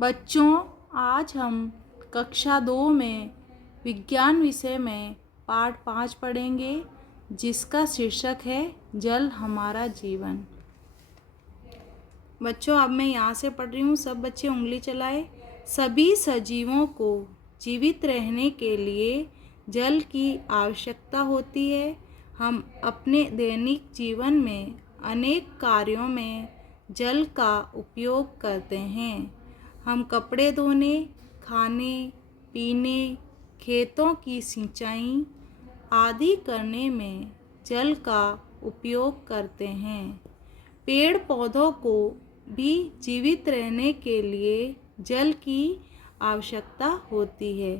बच्चों, आज हम कक्षा 2 में विज्ञान विषय में पाठ 5 पढ़ेंगे, जिसका शीर्षक है जल हमारा जीवन। बच्चों, अब मैं यहाँ से पढ़ रही हूँ, सब बच्चे उंगली चलाएं। सभी सजीवों को जीवित रहने के लिए जल की आवश्यकता होती है। हम अपने दैनिक जीवन में अनेक कार्यों में जल का उपयोग करते हैं। हम कपड़े धोने, खाने, पीने, खेतों की सिंचाई आदि करने में जल का उपयोग करते हैं। पेड़ पौधों को भी जीवित रहने के लिए जल की आवश्यकता होती है।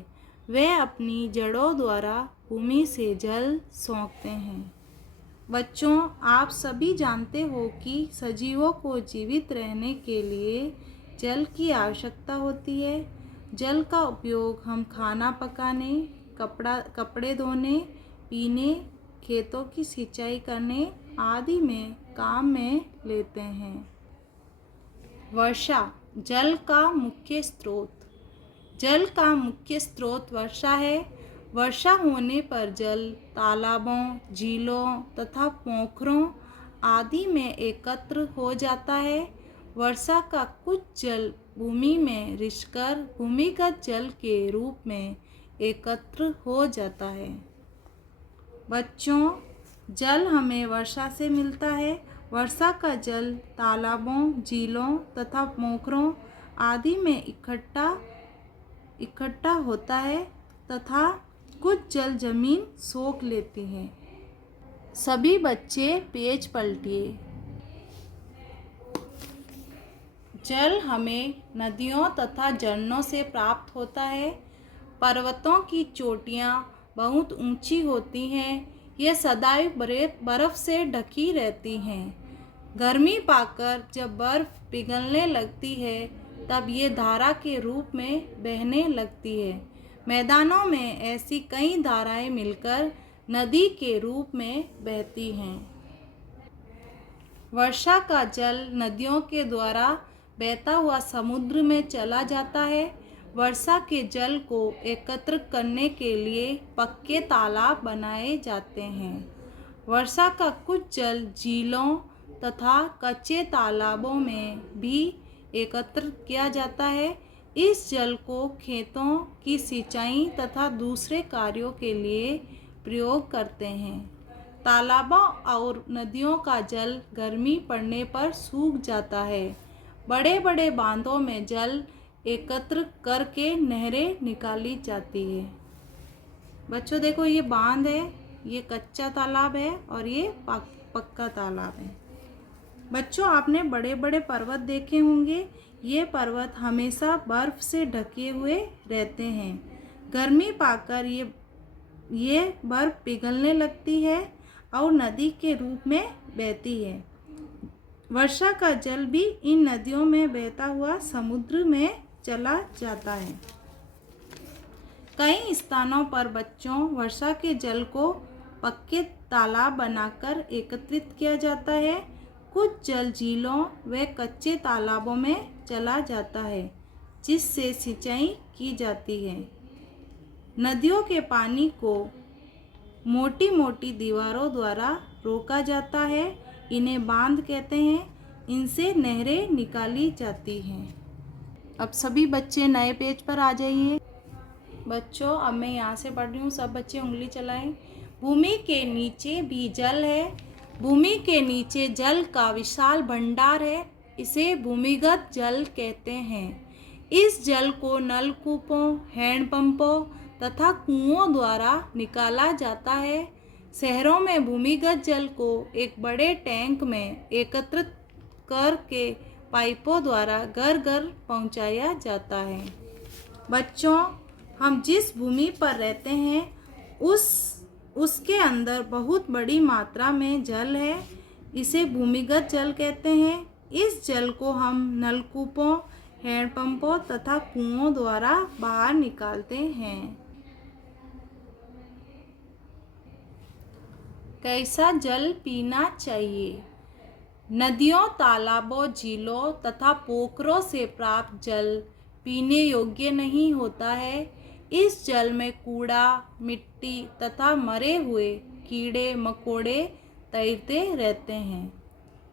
वे अपनी जड़ों द्वारा भूमि से जल सोखते हैं। बच्चों, आप सभी जानते हो कि सजीवों को जीवित रहने के लिए जल की आवश्यकता होती है। जल का उपयोग हम खाना पकाने, कपड़े धोने, पीने, खेतों की सिंचाई करने आदि में काम में लेते हैं। वर्षा जल का मुख्य स्रोत। जल का मुख्य स्रोत वर्षा है। वर्षा होने पर जल तालाबों, झीलों तथा पोखरों आदि में एकत्र हो जाता है। वर्षा का कुछ जल भूमि में रिसकर भूमिगत जल के रूप में एकत्र हो जाता है। बच्चों, जल हमें वर्षा से मिलता है। वर्षा का जल तालाबों, झीलों तथा पोखरों आदि में इकट्ठा होता है तथा कुछ जल जमीन सोख लेती है। सभी बच्चे पेज पलटिए। जल हमें नदियों तथा झरनों से प्राप्त होता है। पर्वतों की चोटियाँ बहुत ऊंची होती हैं। ये सदैव बर्फ से ढकी रहती हैं। गर्मी पाकर जब बर्फ पिघलने लगती है, तब ये धारा के रूप में बहने लगती है। मैदानों में ऐसी कई धाराएं मिलकर नदी के रूप में बहती हैं। वर्षा का जल नदियों के द्वारा बहता हुआ समुद्र में चला जाता है। वर्षा के जल को एकत्र करने के लिए पक्के तालाब बनाए जाते हैं। वर्षा का कुछ जल झीलों तथा कच्चे तालाबों में भी एकत्र किया जाता है। इस जल को खेतों की सिंचाई तथा दूसरे कार्यों के लिए प्रयोग करते हैं। तालाबों और नदियों का जल गर्मी पड़ने पर सूख जाता है। बड़े बड़े बांधों में जल एकत्र करके नहरें निकाली जाती है। बच्चों देखो, ये बांध है, ये कच्चा तालाब है और ये पक्का तालाब है। बच्चों, आपने बड़े बड़े पर्वत देखे होंगे। ये पर्वत हमेशा बर्फ से ढके हुए रहते हैं। गर्मी पाकर ये बर्फ पिघलने लगती है और नदी के रूप में बहती है। वर्षा का जल भी इन नदियों में बहता हुआ समुद्र में चला जाता है। कई स्थानों पर बच्चों, वर्षा के जल को पक्के तालाब बनाकर एकत्रित किया जाता है। कुछ जल झीलों व कच्चे तालाबों में चला जाता है, जिससे सिंचाई की जाती है। नदियों के पानी को मोटी मोटी दीवारों द्वारा रोका जाता है। इन्हें बांध कहते हैं। इनसे नहरें निकाली जाती हैं। अब सभी बच्चे नए पेज पर आ जाइए। बच्चों, अब मैं यहाँ से पढ़ रही हूँ, सब बच्चे उंगली चलाएं। भूमि के नीचे भी जल है। भूमि के नीचे जल का विशाल भंडार है। इसे भूमिगत जल कहते हैं। इस जल को नलकूपों, हैंडपंपों तथा कुओं द्वारा निकाला जाता है। शहरों में भूमिगत जल को एक बड़े टैंक में एकत्रित करके पाइपों द्वारा घर घर पहुंचाया जाता है। बच्चों, हम जिस भूमि पर रहते हैं उसके अंदर बहुत बड़ी मात्रा में जल है। इसे भूमिगत जल कहते हैं। इस जल को हम नलकूपों, हैंडपंपों तथा कुओं द्वारा बाहर निकालते हैं। कैसा जल पीना चाहिए? नदियों, तालाबों, झीलों तथा पोखरों से प्राप्त जल पीने योग्य नहीं होता है। इस जल में कूड़ा, मिट्टी तथा मरे हुए कीड़े मकोड़े तैरते रहते हैं।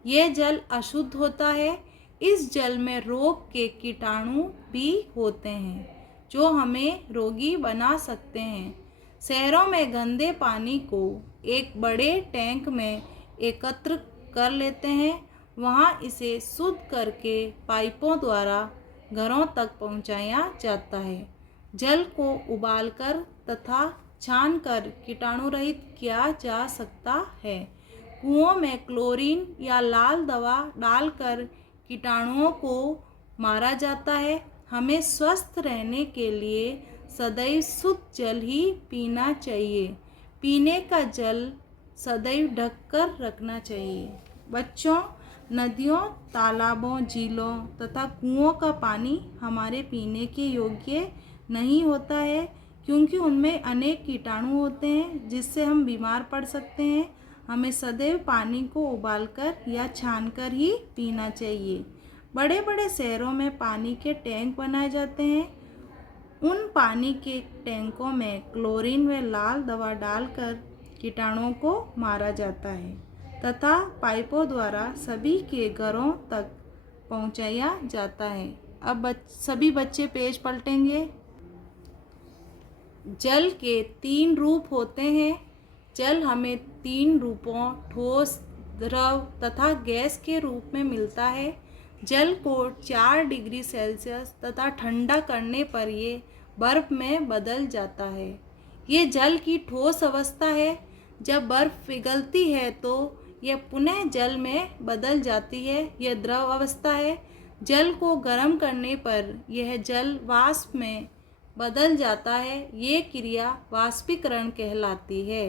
यह जल अशुद्ध होता है। इस जल में रोग के कीटाणु भी होते हैं जो हमें रोगी बना सकते हैं। शहरों में गंदे पानी को एक बड़े टैंक में एकत्र कर लेते हैं। वहाँ इसे शुद्ध करके पाइपों द्वारा घरों तक पहुँचाया जाता है। जल को उबालकर तथा छानकर कीटाणु रहित किया जा सकता है। कुओं में क्लोरीन या लाल दवा डालकर कीटाणुओं को मारा जाता है। हमें स्वस्थ रहने के लिए सदैव शुद्ध जल ही पीना चाहिए। पीने का जल सदैव ढककर रखना चाहिए। बच्चों, नदियों, तालाबों, झीलों तथा कुओं का पानी हमारे पीने के योग्य नहीं होता है, क्योंकि उनमें अनेक कीटाणु होते हैं जिससे हम बीमार पड़ सकते हैं। हमें सदैव पानी को उबालकर या छानकर ही पीना चाहिए। बड़े बड़े शहरों में पानी के टैंक बनाए जाते हैं। उन पानी के टैंकों में क्लोरीन व लाल दवा डालकर कीटाणुओं को मारा जाता है तथा पाइपों द्वारा सभी के घरों तक पहुंचाया जाता है। अब सभी बच्चे पेज पलटेंगे। जल के 3 रूप होते हैं। जल हमें 3 रूपों ठोस, द्रव तथा गैस के रूप में मिलता है। जल को 4 डिग्री सेल्सियस तथा ठंडा करने पर ये बर्फ़ में बदल जाता है। ये जल की ठोस अवस्था है। जब बर्फ़ पिघलती है तो यह पुनः जल में बदल जाती है। यह द्रव अवस्था है। जल को गर्म करने पर यह जल वाष्प में बदल जाता है। ये क्रिया वाष्पीकरण कहलाती है।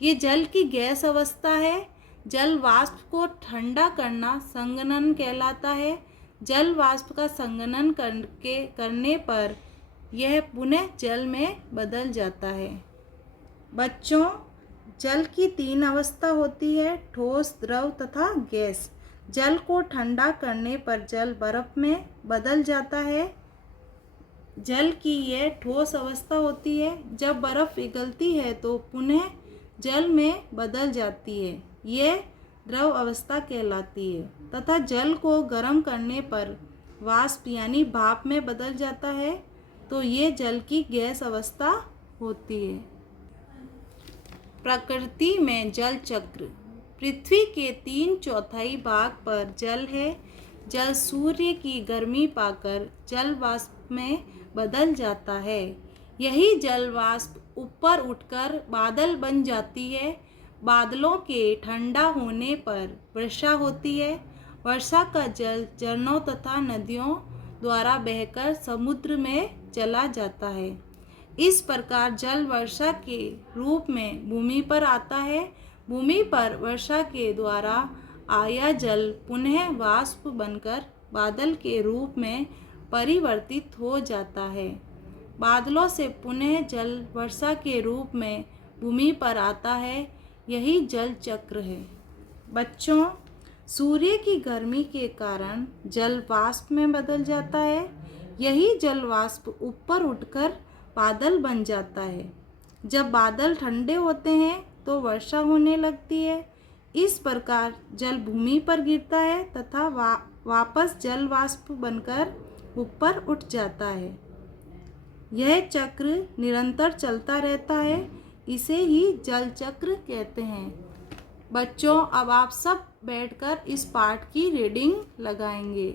ये जल की गैस अवस्था है। जल वाष्प को ठंडा करना संघनन कहलाता है। जल वाष्प का संघनन करने पर यह पुनः जल में बदल जाता है। बच्चों, जल की 3 अवस्था होती है, ठोस, द्रव तथा गैस। जल को ठंडा करने पर जल बर्फ में बदल जाता है। जल की यह ठोस अवस्था होती है। जब बर्फ़ पिघलती है तो पुनः जल में बदल जाती है। यह द्रव अवस्था कहलाती है तथा जल को गर्म करने पर वाष्प यानी भाप में बदल जाता है, तो ये जल की गैस अवस्था होती है। प्रकृति में जल चक्र। पृथ्वी के 3/4 भाग पर जल है। जल सूर्य की गर्मी पाकर जल वाष्प में बदल जाता है। यही जल वाष्प ऊपर उठकर बादल बन जाती है। बादलों के ठंडा होने पर वर्षा होती है। वर्षा का जल झरनों तथा नदियों द्वारा बहकर समुद्र में चला जाता है। इस प्रकार जल वर्षा के रूप में भूमि पर आता है। भूमि पर वर्षा के द्वारा आया जल पुनः वाष्प बनकर बादल के रूप में परिवर्तित हो जाता है। बादलों से पुनः जल वर्षा के रूप में भूमि पर आता है। यही जल चक्र है। बच्चों, सूर्य की गर्मी के कारण जल वाष्प में बदल जाता है। यही जल वाष्प ऊपर उठकर बादल बन जाता है। जब बादल ठंडे होते हैं तो वर्षा होने लगती है। इस प्रकार जल भूमि पर गिरता है तथा वापस जल वाष्प बनकर ऊपर उठ जाता है। यह चक्र निरंतर चलता रहता है। इसे ही जल चक्र कहते हैं। बच्चों, अब आप सब बैठकर इस पाठ की रीडिंग लगाएंगे।